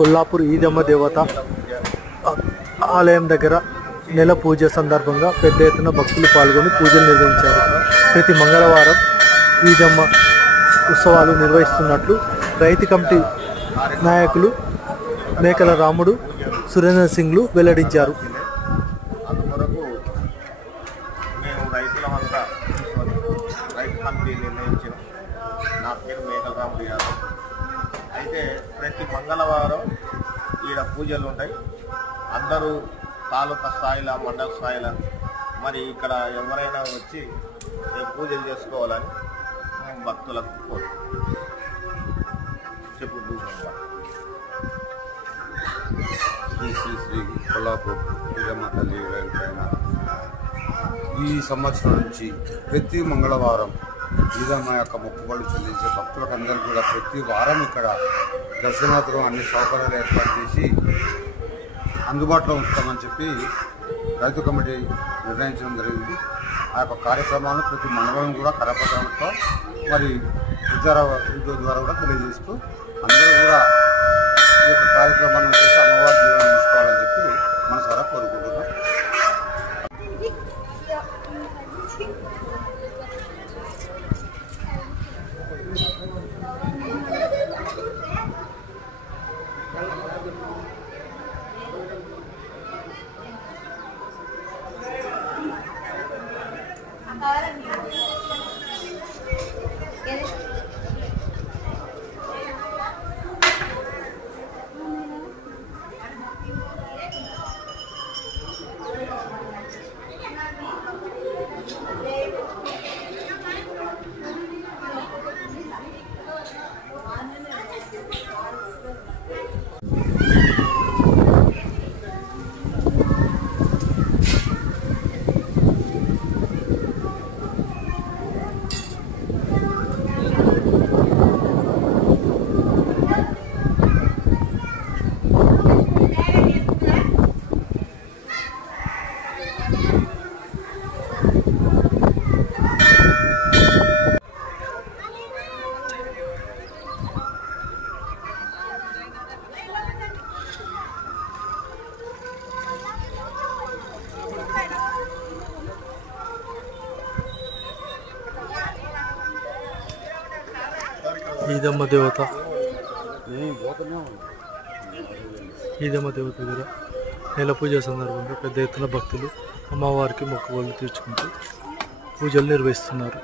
కొల్లాపూర్ ఈదమ్మ దేవత ఆలయం దగ్గర నెల పూజ సందర్భంగా పెద్ద ఎత్తున భక్తులు పాల్గొని పూజలు నిర్వహించారు. ప్రతి మంగళవారం ఈదమ్మ ఉత్సవాలు నిర్వహిస్తున్నట్లు రైతు కమిటీ నాయకులు మేకల రాముడు, సురేంద్ర సింగ్లు వెల్లడించారు. అందుకొరకు మేము రైతులమంతా రైతు కమిటీ నిర్ణయించాం. నా పేరు మేకల రాముడు యాదవ్. అయితే ప్రతి మంగళవారం ఈడ పూజలు ఉంటాయి. అందరూ తాలూకా స్థాయిలో, మండల స్థాయిలో మరి ఇక్కడ ఎవరైనా వచ్చి పూజలు చేసుకోవాలని మేము భక్తులకు కోరుకుంటున్నాం. శ్రీ శ్రీ కొల్లాపూర్ ఈదమ్మ తల్లి పైన ఈ సంవత్సరం నుంచి ప్రతి మంగళవారం ఈదమ్మ యొక్క మొక్కుబడులు చెల్లించే భక్తులకు అందరూ కూడా ప్రతి వారం ఇక్కడ దర్శనార్థం అన్ని సౌకర్యాలు ఏర్పాటు చేసి అందుబాటులో ఉంచుతామని చెప్పి రైతు కమిటీ నిర్ణయించడం జరిగింది. ఆ యొక్క కార్యక్రమాలను ప్రతి మండలం కూడా కరపత్రంతో మరి ఇతర వీడియో ద్వారా కూడా తెలియజేస్తూ అందరూ కూడా ఈ యొక్క కార్యక్రమాలను చేసి అమ్మవారి జీవనం తీసుకోవాలని చెప్పి మనసారా కోరుకుంటున్నాం. ఈదమ్మ దేవత దగ్గర నెల పూజ సందర్భంగా పెద్ద ఎత్తున భక్తులు అమ్మవారికి మొక్కుబడులు తీర్చుకుంటూ పూజలు నిర్వహిస్తున్నారు.